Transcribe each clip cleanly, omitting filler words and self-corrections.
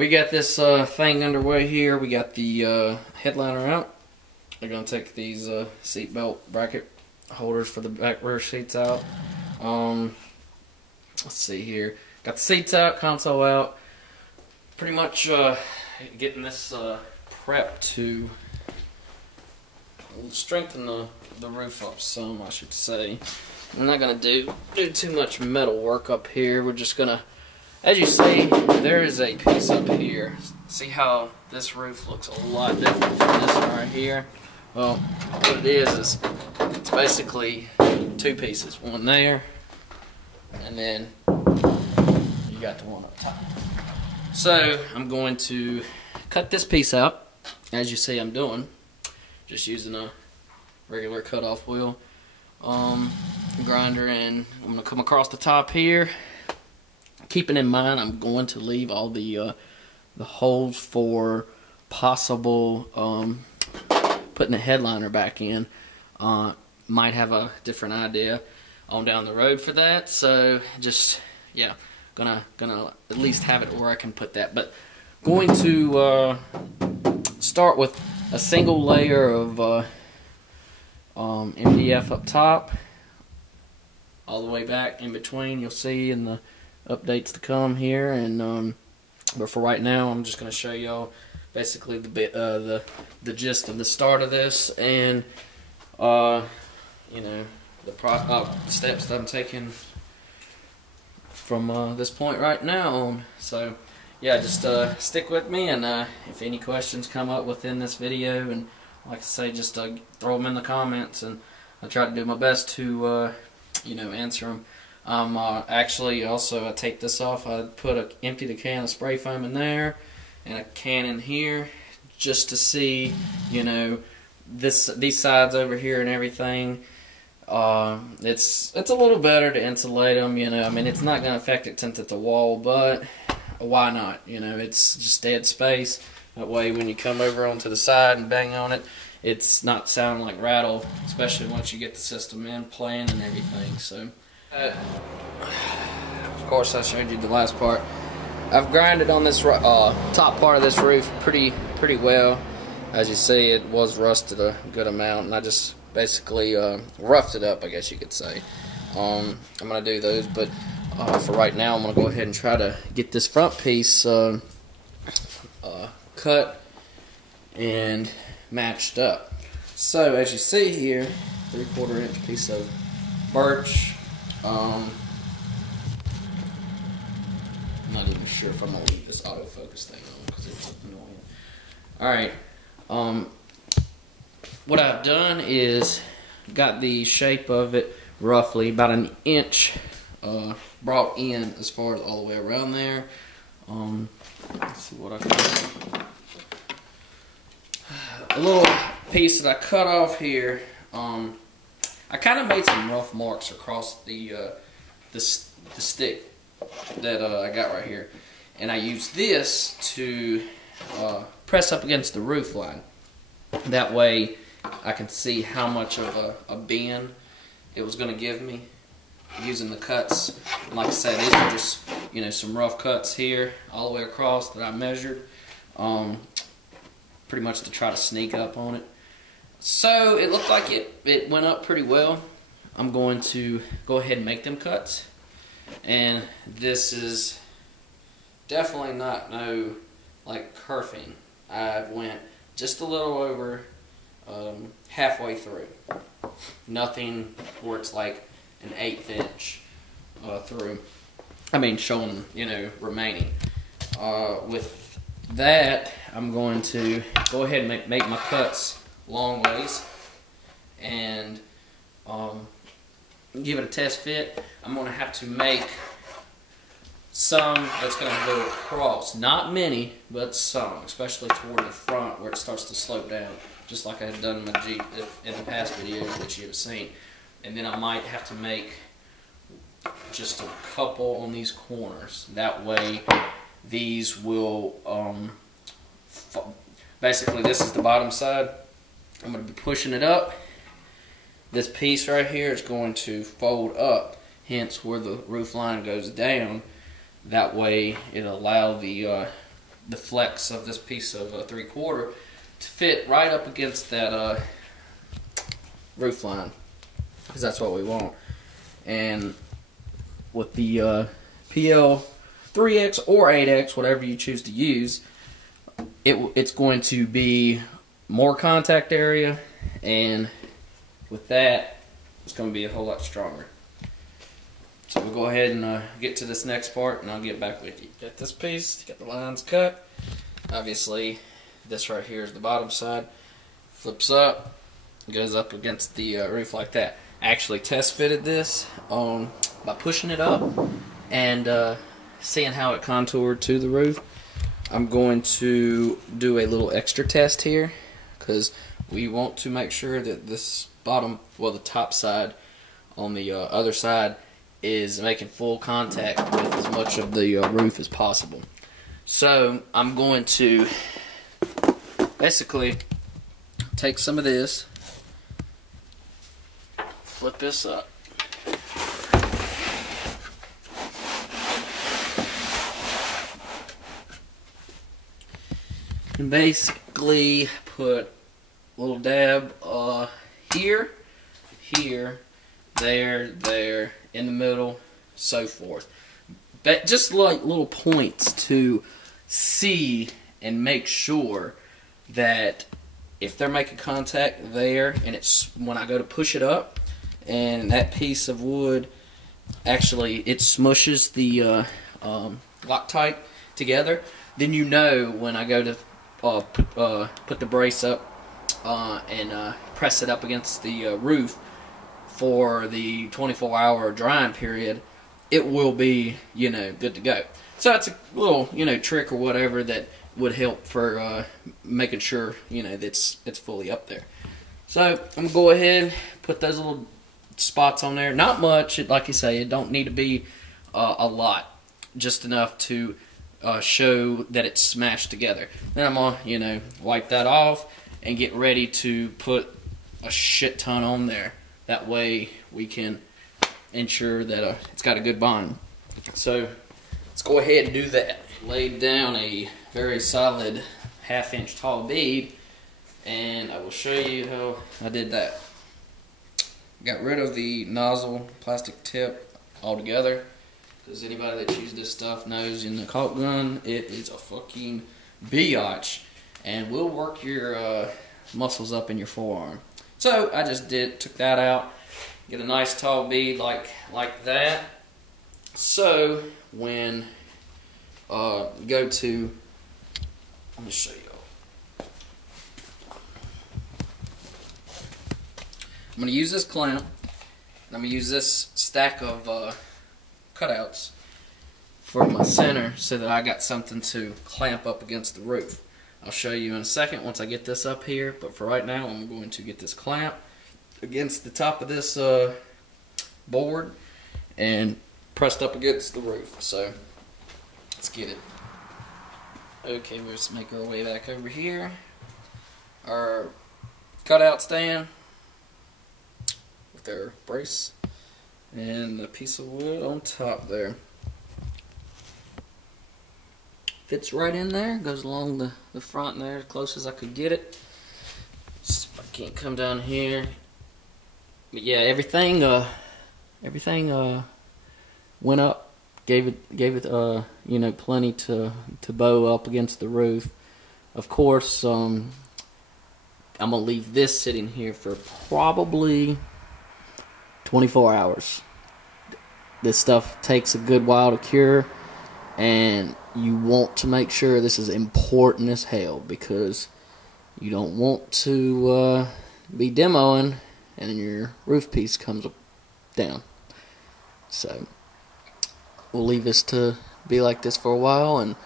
We got this thing underway here. We got the headliner out. We're going to take these seat belt bracket holders for the back rear seats out. Let's see here. Got the seats out, console out. Pretty much getting this prepped to strengthen the roof up some, I should say. We're not going to do too much metal work up here. We're just going to, as you see, there is a piece up here. See how this roof looks a lot different from this one right here? Well, what it is it's basically two pieces. One there, and then you got the one up top. So I'm going to cut this piece out, as you see I'm doing, just using a regular cut-off wheel grinder, and I'm going to come across the top here. Keeping in mind I'm going to leave all the holes for possible putting a headliner back in. Might have a different idea on down the road for that, so just gonna at least have it where I can put that. But going to start with a single layer of MDF up top, all the way back in between. You'll see in the updates to come here, and but for right now I'm just going to show y'all basically the gist of the start of this, and you know, the steps that I'm taking from this point right now on. So yeah, just stick with me, and if any questions come up within this video, and like I say, just throw them in the comments, and I'll try to do my best to you know, answer them. Actually, also, I take this off. I emptied a can of spray foam in there and a can in here, just to see, you know, these sides over here and everything. It's a little better to insulate them. You know, I mean, it's not going to affect it since it's a wall, but why not? You know, it's just dead space. That way, when you come over onto the side and bang on it, it's not sounding like rattle, especially once you get the system in playing and everything. So, of course, I showed you the last part. I've grinded on this top part of this roof pretty well. As you see, it was rusted a good amount, and I just basically roughed it up, I guess you could say. I'm going to do those, but for right now, I'm going to go ahead and try to get this front piece cut and matched up. So as you see here, 3/4 inch piece of birch. I'm not even sure if I'm gonna leave this autofocus thing on because it's annoying. Alright, what I've done is got the shape of it roughly about an inch brought in as far as all the way around there. Let's see what I can. A little piece that I cut off here. I kind of made some rough marks across the stick that I got right here, and I used this to press up against the roof line. That way, I can see how much of a bend it was going to give me using the cuts. And like I said, these are just, you know, some rough cuts here all the way across that I measured, pretty much to try to sneak up on it. So it looked like it went up pretty well. I'm going to go ahead and make them cuts, and this is definitely not no like kerfing. I went just a little over halfway through. Nothing where it's like an 1/8 inch through. I mean, showing, you know, remaining. With that, I'm going to go ahead and make my cuts long ways and give it a test fit. I'm going to have to make some that's going to go across. Not many, but some, especially toward the front where it starts to slope down, just like I had done in my Jeep in the past videos that you have seen. And then I might have to make just a couple on these corners. That way these will, basically this is the bottom side. I'm going to be pushing it up. This piece right here is going to fold up, hence where the roof line goes down. That way it'll allow the the flex of this piece of 3/4 to fit right up against that roof line, because that's what we want. And with the PL 3X or 8X, whatever you choose to use, it's going to be more contact area, and with that, it's going to be a whole lot stronger. So we'll go ahead and get to this next part, and I'll get back with you. Got this piece, got the lines cut. Obviously, this right here is the bottom side. Flips up, goes up against the roof like that. I actually test fitted this by pushing it up and seeing how it contoured to the roof. I'm going to do a little extra test here, because we want to make sure that this bottom, well, the top side on the other side is making full contact with as much of the roof as possible. So I'm going to basically take some of this, flip this up, and basically put a little dab here, there, in the middle, so forth. But just like little points to see and make sure that if they're making contact there, and it's when I go to push it up, and that piece of wood actually it smushes the Loctite together, then you know when I go to put the brace up and press it up against the roof for the 24-hour drying period, it will be, you know, good to go. So that's a little, you know, trick or whatever that would help for making sure, you know, that it's fully up there. So I'm gonna go ahead, put those little spots on there. Not much, like you say, it don't need to be a lot, just enough to show that it's smashed together. Then I'm gonna, you know, wipe that off and get ready to put a shit ton on there. That way we can ensure that it's got a good bond. So let's go ahead and do that. Laid down a very solid 1/2 inch tall bead, and I will show you how I did that. Got rid of the nozzle plastic tip altogether, because anybody that uses this stuff knows in the caulk gun it is a fucking biatch and will work your muscles up in your forearm. So I just took that out, get a nice tall bead like that. So when go to, let me show you. I'm going to use this clamp, and I'm going to use this stack of cutouts for my center so that I got something to clamp up against the roof. I'll show you in a second once I get this up here, but for right now I'm going to get this clamp against the top of this board and pressed up against the roof. So let's get it. Okay, let's make our way back over here. Our cutout stand with our brace and a piece of wood on top there. Fits right in there, goes along the front there as close as I could get it. So I can't come down here. But yeah, everything went up, gave it you know, plenty to bow up against the roof. Of course, I'm gonna leave this sitting here for probably 24 hours. This stuff takes a good while to cure, and you want to make sure this is important as hell, because you don't want to be demoing and then your roof piece comes down. So we'll leave this to be like this for a while, and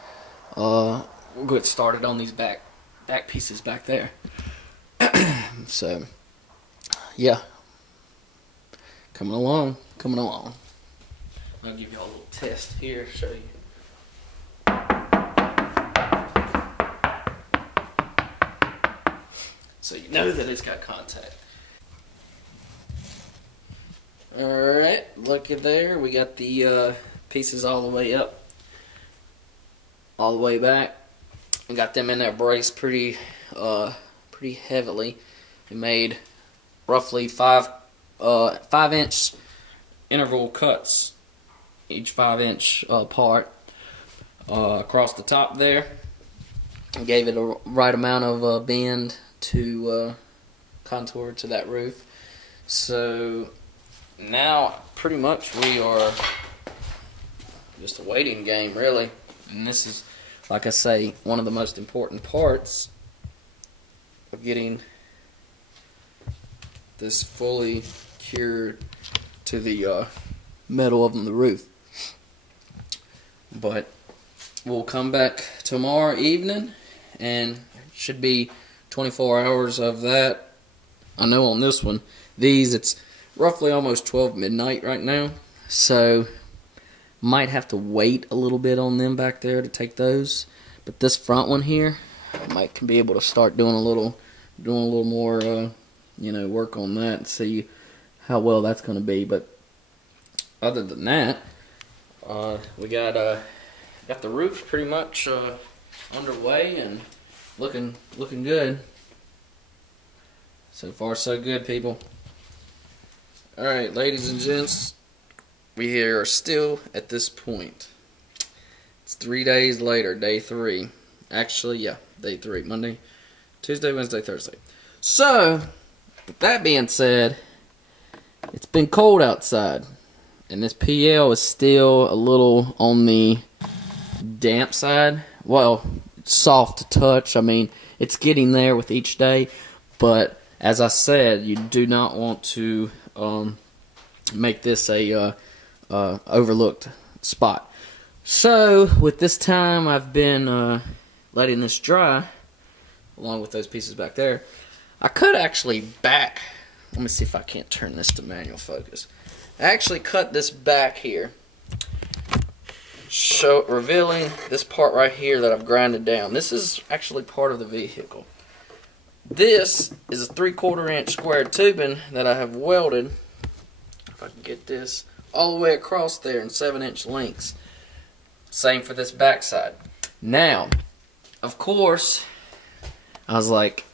we'll get started on these back pieces back there. So yeah, coming along. I'll give y'all a little test here, show you. So you know that it's got contact. Alright, looky there. We got the pieces all the way up, all the way back. and got them in there braced pretty heavily. We made roughly 5-inch interval cuts, each 5-inch part across the top there. And gave it a right amount of bend to contour to that roof. So now pretty much we are just a waiting game, really. And this is, like I say, one of the most important parts of getting this fully cured to the metal of the roof. But we'll come back tomorrow evening, and it should be 24 hours of that. I know on this one, it's roughly almost 12 midnight right now, so might have to wait a little bit on them back there to take those. But this front one here, I can be able to start doing a little more, work on that and see how well that's going to be. But other than that, we got the roof pretty much underway and looking good. So far, so good, people. All right, ladies and gents, we are still at this point. It's 3 days later, day 3. Actually, yeah, day 3. Monday, Tuesday, Wednesday, Thursday. So, with that being said, it's been cold outside, and this PL is still a little on the damp side. Well, it's soft to touch. I mean, it's getting there with each day, but as I said, you do not want to make this a overlooked spot. So, with this time, I've been letting this dry, along with those pieces back there. I could actually let me see if I can't turn this to manual focus. I actually cut this back here, revealing this part right here that I've grinded down. This is actually part of the vehicle. This is a 3/4 inch square tubing that I have welded, if I can get this, all the way across there in 7-inch lengths. Same for this backside. Now, of course, I was like,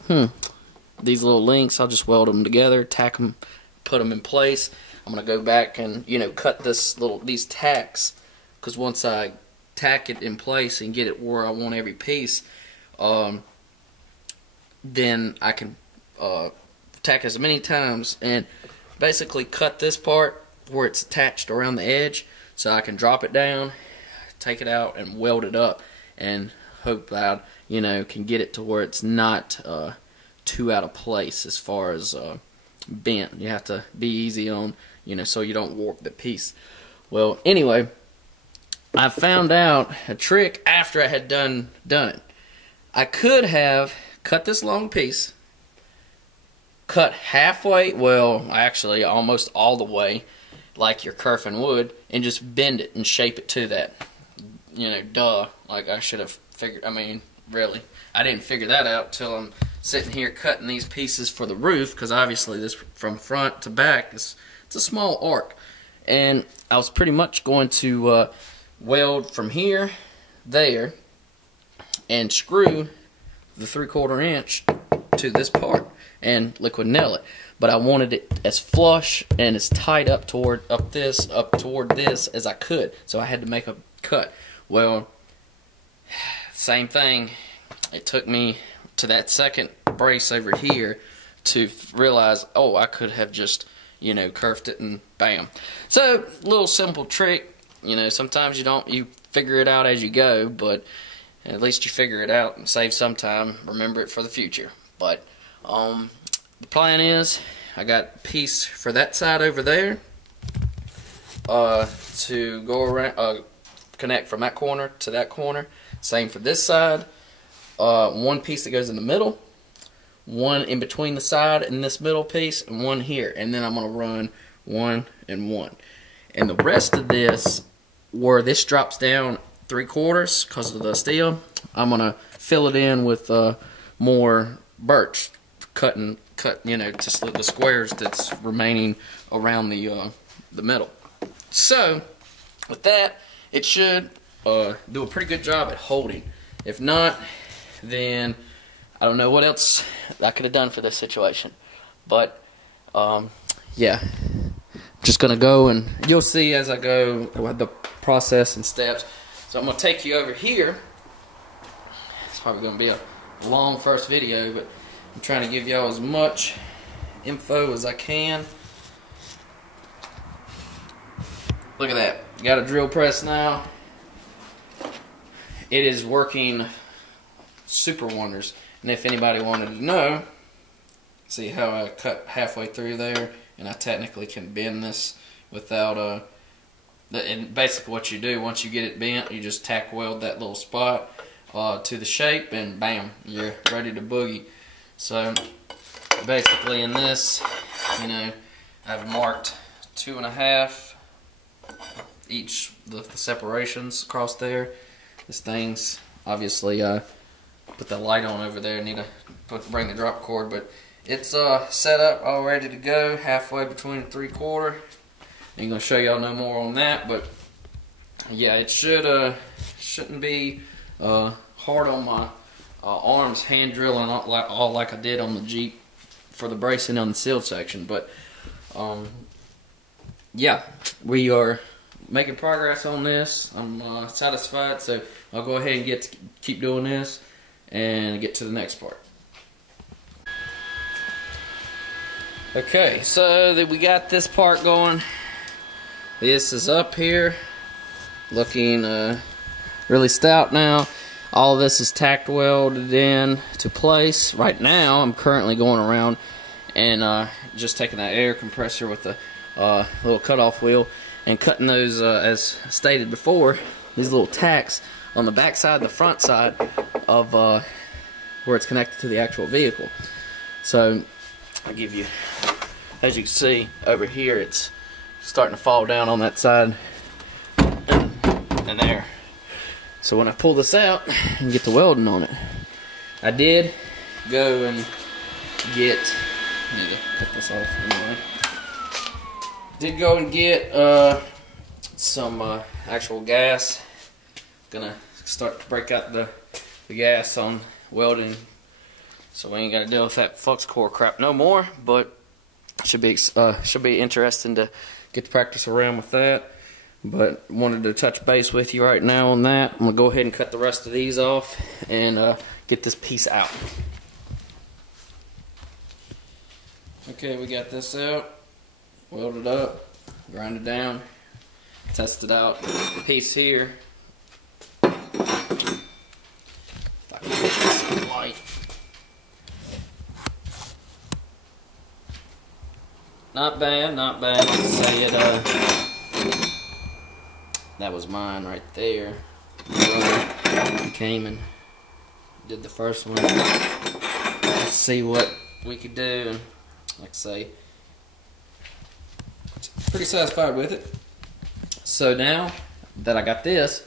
these little links, I'll just weld them together, tack them, put them in place. I'm going to go back and, cut these tacks, because once I tack it in place and get it where I want every piece, then I can tack as many times and basically cut this part where it's attached around the edge, so I can drop it down, take it out, and weld it up, and hope that can get it to where it's not too out of place as far as bent. You have to be easy on, so you don't warp the piece. Well, anyway, I found out a trick after I had done it. I could have cut this long piece, cut halfway, well, actually almost all the way, like you're kerfing wood, and just bend it and shape it to that. Like I should have figured, really, I didn't figure that out till I'm sitting here cutting these pieces for the roof, because obviously this from front to back, it's a small arc. And I was pretty much going to weld from here, there, and screw the 3/4 inch to this part and liquid nail it. But I wanted it as flush and as tight up toward this as I could. So I had to make a cut. Well, same thing. It took me to that second brace over here to realize, oh, I could have just, curved it and bam. So, little simple trick. Sometimes you figure it out as you go, but at least you figure it out and save some time. Remember it for the future. But the plan is, I got a piece for that side over there to go around, connect from that corner to that corner. Same for this side. One piece that goes in the middle, one in between the side and this middle piece, and one here. And then I'm going to run 1 and 1. And the rest of this, where this drops down 3/4 because of the steel, I'm going to fill it in with more birch, cut just the squares that's remaining around the middle. So, with that, it should do a pretty good job at holding. If not, then I don't know what else I could have done for this situation. But yeah, just gonna go, and you'll see as I go the process and steps. So I'm gonna take you over here. It's probably gonna be a long first video, but I'm trying to give y'all as much info as I can. Look at that. Got a drill press now. It is working super wonders. And if anybody wanted to know, see how I cut halfway through there, and I technically can bend this without and basically what you do once you get it bent, you just tack weld that little spot to the shape, and bam, you're ready to boogie. So basically in this, you know, I've marked 2.5 each the separations across there. This thing's obviously put the light on over there. Need to bring the drop cord, but it's set up all ready to go, halfway between 3/4. I'm gonna show y'all no more on that, but yeah, it shouldn't be hard on my arms hand drilling all like I did on the Jeep for the bracing on the sealed section. But yeah, we are making progress on this. I'm satisfied, so I'll go ahead and keep doing this and get to the next part. Okay, so we got this part going. This is up here, looking really stout now. All of this is tack welded in to place. Right now, I'm currently going around and just taking that air compressor with the little cutoff wheel and cutting those, as stated before, these little tacks on the back side and the front side of where it's connected to the actual vehicle. So I'll give you, as you can see over here, it's starting to fall down on that side and there. So when I pull this out and get the welding on it, I did go and get, need to cut this off anyway. Did go and get some actual gas. Gonna start to break out the gas on welding, so we ain't gotta deal with that flux core crap no more. But should be interesting to get to practice around with that. But wanted to touch base with you right now on that. I'm gonna go ahead and cut the rest of these off and get this piece out. Okay, we got this out, welded up, grind it down, tested out the piece here. If I can get this light. Not bad, not bad. Like I say, that was mine right there. Brother came and did the first one. Let's see what we could do. And like I say, pretty satisfied with it. So now that I got this,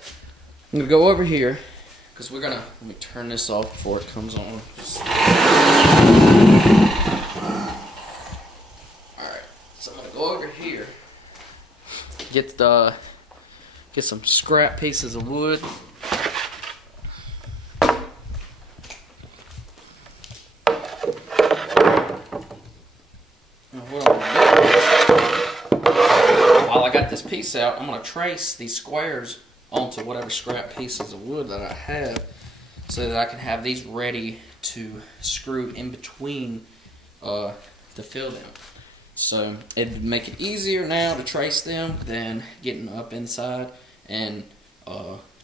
I'm gonna go over here because we're gonna, let me turn this off before it comes on. Alright, so I'm gonna go over here, get some scrap pieces of wood. While I got this piece out, I'm going to trace these squares onto whatever scrap pieces of wood that I have, so that I can have these ready to screw in between to fill them. So it'd make it easier now to trace them than getting up inside and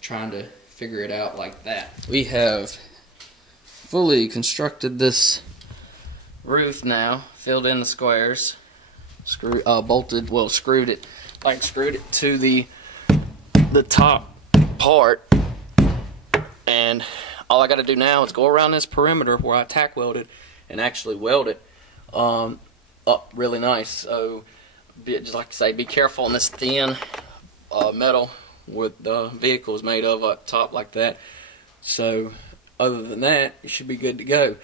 trying to figure it out like that. We have fully constructed this roof now, filled in the squares, screwed it to the top part, and all I got to do now is go around this perimeter where I tack welded and actually weld it up really nice. So just like I say, be careful on this thin metal what the vehicle is made of up top like that. So other than that, it should be good to go.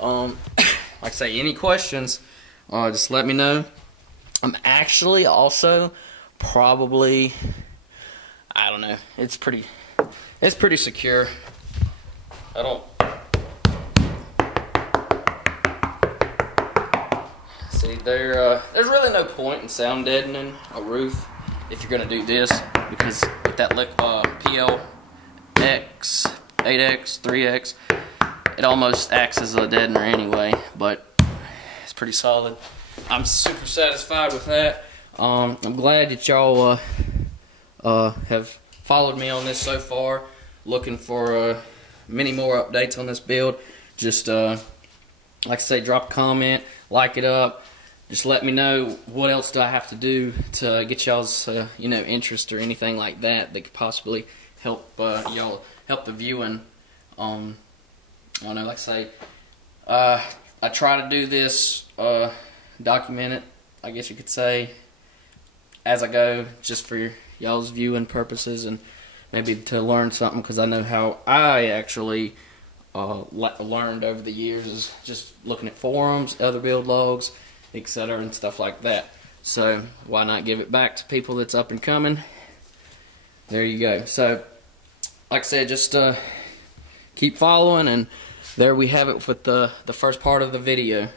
Like I say, any questions, just let me know. I'm actually also probably, I don't know, it's pretty secure. I don't see, there's really no point in sound deadening a roof if you're gonna do this, because with that PLX, 8X, 3X, it almost acts as a deadener anyway, but it's pretty solid. I'm super satisfied with that. I'm glad that y'all have followed me on this so far. Looking for many more updates on this build. Just like I say, drop a comment, like it up. Just let me know what else do I have to do to get y'all's interest or anything like that that could possibly help y'all, help the viewing. I don't know, like I say, I try to do this, document it, I guess you could say, as I go, just for y'all's viewing purposes and maybe to learn something, because I know how I actually learned over the years is just looking at forums, other build logs, etc. and stuff like that. So why not give it back to people that's up and coming? There you go. So like I said, just keep following, and there we have it with the first part of the video.